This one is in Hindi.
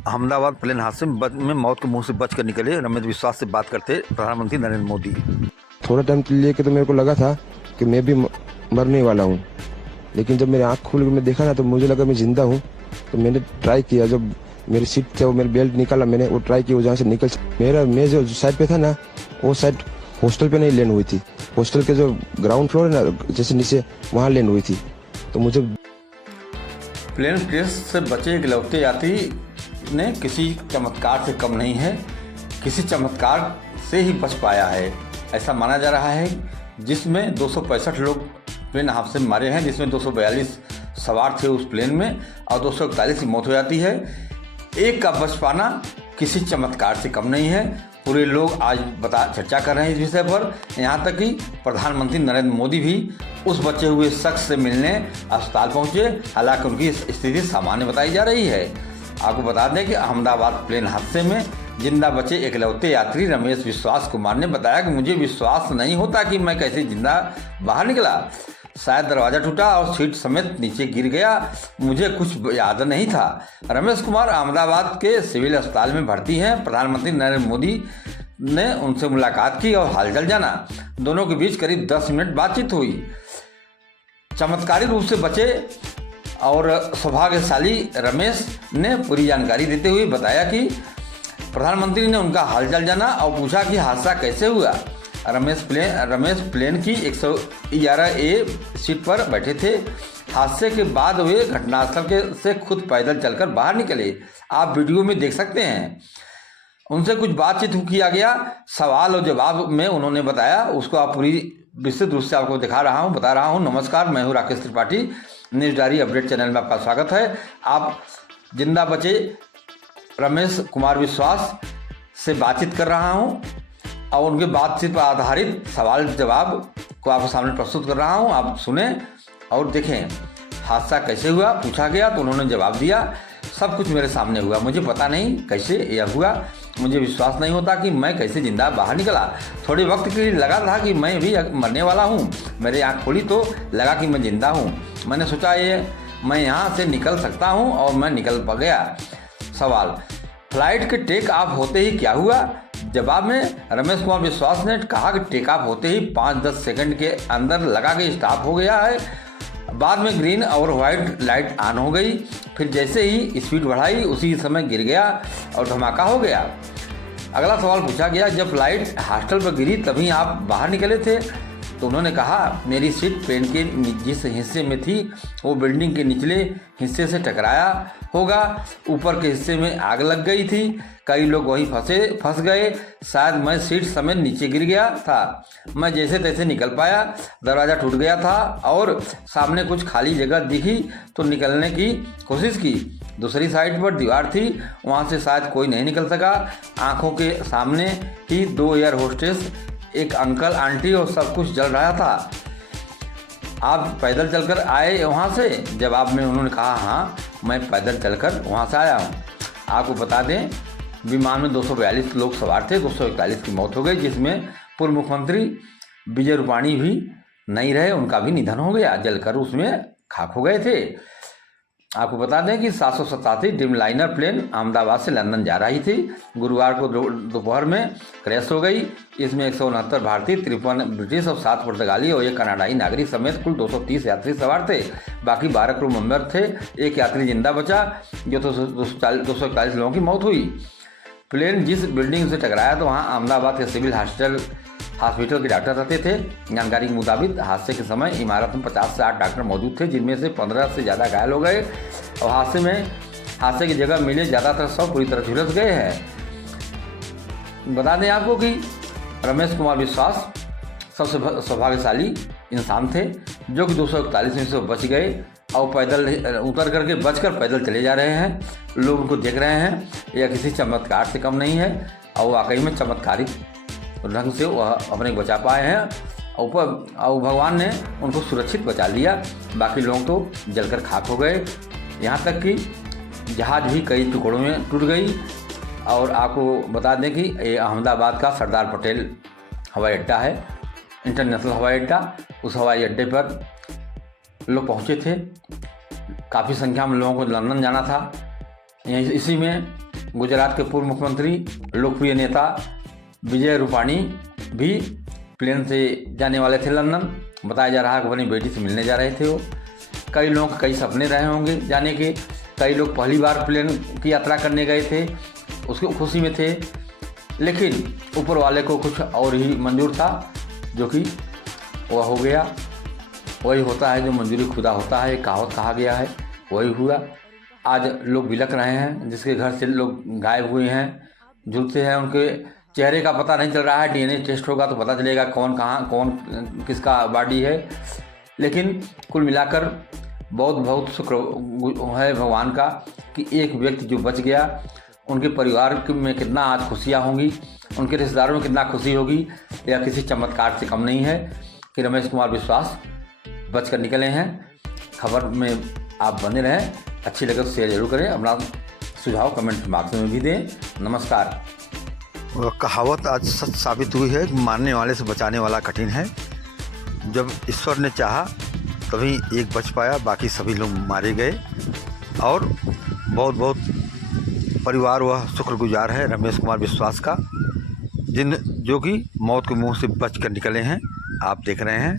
अहमदाबाद प्लेन हादसे में मौत के मुंह से बचकर निकले रमेश विश्वास से बात करते प्रधानमंत्री नरेंद्र मोदी। थोड़ा टाइम के लिए तो मेरे को लगा था कि मैं भी मरने वाला हूँ, लेकिन जब मेरी आंख खुल के मैं देखा ना तो मुझे लगा मैं जिंदा हूँ। तो मैंने ट्राई किया, जब मेरी सीट से वो मेरी बेल्ट निकाला, मैंने वो ट्राई किया जहाँ से निकल। मैं जो साइड पे था ना, वो साइड हॉस्टल पे नहीं लैंड हुई थी। हॉस्टल के जो ग्राउंड फ्लोर है ना, जैसे नीचे, वहाँ लैंड हुई थी। तो मुझे प्लेन क्रैश से बचे इकलौते यात्री ने किसी चमत्कार से कम नहीं है, किसी चमत्कार से ही बच पाया है, ऐसा माना जा रहा है। जिसमें 265 लोग प्लेन हादसे में मारे हैं, जिसमें 242 सवार थे उस प्लेन में और 241 की मौत हो जाती है। एक का बच पाना किसी चमत्कार से कम नहीं है। पूरे लोग आज चर्चा कर रहे हैं इस विषय पर। यहाँ तक कि प्रधानमंत्री नरेंद्र मोदी भी उस बचे हुए शख्स से मिलने अस्पताल पहुंचे, हालांकि उनकी स्थिति सामान्य बताई जा रही है। आपको बता दें कि अहमदाबाद प्लेन हादसे में जिंदा बचे इकलौते यात्री रमेश विश्वास कुमार ने बताया कि मुझे विश्वास नहीं होता कि मैं कैसे जिंदा बाहर निकला। शायद दरवाज़ा टूटा और सीट समेत नीचे गिर गया, मुझे कुछ याद नहीं था। रमेश कुमार अहमदाबाद के सिविल अस्पताल में भर्ती हैं। प्रधानमंत्री नरेंद्र मोदी ने उनसे मुलाकात की और हालचाल जाना। दोनों के बीच करीब 10 मिनट बातचीत हुई। चमत्कारी रूप से बचे और सौभाग्यशाली रमेश ने पूरी जानकारी देते हुए बताया कि प्रधानमंत्री ने उनका हालचाल जाना और पूछा कि हादसा कैसे हुआ। रमेश प्लेन की 111A सीट पर बैठे थे। हादसे के बाद वे घटनास्थल से खुद पैदल चलकर बाहर निकले, आप वीडियो में देख सकते हैं। उनसे कुछ बातचीत किया गया, सवाल और जवाब में उन्होंने बताया, उसको आप पूरी विस्तृत रूप से आपको बता रहा हूँ। नमस्कार, मैं हूँ Rakesh Tripathi, news diary update channel में आपका स्वागत है। आप जिंदा बचे रमेश कुमार विश्वास से बातचीत कर रहा हूँ और उनके बातचीत पर आधारित सवाल जवाब को आपके सामने प्रस्तुत कर रहा हूँ। आप सुने और देखें हादसा कैसे हुआ। पूछा गया तो उन्होंने जवाब दिया, सब कुछ मेरे सामने हुआ, मुझे पता नहीं कैसे यह हुआ, मुझे विश्वास नहीं होता कि मैं कैसे जिंदा बाहर निकला। थोड़े वक्त के लिए लगा था कि मैं भी मरने वाला हूँ, मेरी आँख खोली तो लगा कि मैं जिंदा हूँ। मैंने सोचा मैं यहाँ से निकल सकता हूँ और मैं निकल गया। सवाल, फ्लाइट के टेक ऑफ होते ही क्या हुआ? जवाब में रमेश कुमार विश्वास ने कहा कि टेक ऑफ होते ही 5-10 सेकंड के अंदर लगा कि स्टॉप हो गया है। बाद में ग्रीन और वाइट लाइट ऑन हो गई, फिर जैसे ही स्पीड बढ़ाई उसी समय गिर गया और धमाका हो गया। अगला सवाल पूछा गया, जब फ्लाइट हॉस्टल पर गिरी तभी आप बाहर निकले थे? तो उन्होंने कहा, मेरी सीट प्लेन के जिस हिस्से में थी वो बिल्डिंग के निचले हिस्से से टकराया होगा, ऊपर के हिस्से में आग लग गई थी, कई लोग वहीं फंस गए, शायद मैं सीट समेत नीचे गिर गया था। मैं जैसे तैसे निकल पाया, दरवाज़ा टूट गया था और सामने कुछ खाली जगह दिखी तो निकलने की कोशिश की। दूसरी साइड पर दीवार थी, वहाँ से शायद कोई नहीं निकल सका। आंखों के सामने ही 2 एयर होस्टेस, एक अंकल आंटी और सब कुछ जल रहा था। आप पैदल चलकर आए वहाँ से? जवाब में उन्होंने कहा, हाँ मैं पैदल चलकर वहाँ से आया हूँ। आपको बता दें विमान में 242 लोग सवार थे, 241 की मौत हो गई, जिसमें पूर्व मुख्यमंत्री विजय रूपाणी भी नहीं रहे, उनका भी निधन हो गया, जलकर उसमें खाक हो गए थे। आपको बता दें कि 787 ड्रीम लाइनर प्लेन अहमदाबाद से लंदन जा रही थी, गुरुवार को दोपहर में क्रैश हो गई। इसमें 169 भारतीय, 53 ब्रिटिश और 7 पुर्तगाली और 1 कनाडाई नागरिक समेत कुल 230 यात्री सवार थे। बाकी 12 क्रू मेंबर थे। एक यात्री जिंदा बचा, जो 241 लोगों की मौत हुई। प्लेन जिस बिल्डिंग से टकराया तो वहाँ अहमदाबाद के सिविल हॉस्पिटल के डॉक्टर रहते थे। जानकारी के मुताबिक हादसे के समय इमारत में 50 से 8 डॉक्टर मौजूद थे, जिनमें से 15 से ज़्यादा घायल हो गए और हादसे की जगह मिले ज़्यादातर सब पूरी तरह झुलस गए हैं। बता दें आपको कि रमेश कुमार विश्वास सबसे सौभाग्यशाली इंसान थे, जो कि 241 में से बच गए और पैदल उतर करके बचकर पैदल चले जा रहे हैं। लोग उनको देख रहे हैं, यह किसी चमत्कार से कम नहीं है और वाकई में चमत्कारिक ढंग से वह अपने बचा पाए हैं और भगवान ने उनको सुरक्षित बचा लिया। बाकी लोग तो जलकर खाक हो गए, यहाँ तक कि जहाज़ भी कई टुकड़ों में टूट गई। और आपको बता दें कि ये अहमदाबाद का सरदार पटेल हवाई अड्डा है, इंटरनेशनल हवाई अड्डा। उस हवाई अड्डे पर लोग पहुँचे थे, काफ़ी संख्या में लोगों को लंदन जाना था। इसी में गुजरात के पूर्व मुख्यमंत्री लोकप्रिय नेता विजय रूपाणी भी प्लेन से जाने वाले थे लंदन। बताया जा रहा है कि अपनी बेटी से मिलने जा रहे थे वो। कई लोगों के कई सपने रहे होंगे जाने के, कई लोग पहली बार प्लेन की यात्रा करने गए थे, उसकी खुशी में थे, लेकिन ऊपर वाले को कुछ और ही मंजूर था, जो कि वह हो गया। वही होता है जो मंजूरी खुदा होता है, कहावत कहा गया है, वही हुआ। आज लोग बिलख रहे हैं, जिसके घर से लोग गायब हुए हैं, झूठे हैं, उनके चेहरे का पता नहीं चल रहा है। डीएनए टेस्ट होगा तो पता चलेगा कौन कहाँ कौन किसका बॉडी है। लेकिन कुल मिलाकर बहुत शुक्र है भगवान का कि एक व्यक्ति जो बच गया, उनके परिवार में कितना आज खुशियाँ होंगी, उनके रिश्तेदारों में कितना खुशी होगी, या किसी चमत्कार से कम नहीं है कि रमेश कुमार विश्वास बचकर निकले हैं। खबर में आप बने रहें, अच्छी लगे तो शेयर जरूर करें, अपना सुझाव कमेंट बॉक्स में भी दें। नमस्कार। कहावत आज सच साबित हुई है कि मारने वाले से बचाने वाला कठिन है। जब ईश्वर ने चाहा तभी एक बच पाया, बाकी सभी लोग मारे गए। और बहुत परिवार वह शुक्रगुजार है रमेश कुमार विश्वास का, जो कि मौत के मुंह से बच कर निकले हैं। आप देख रहे हैं।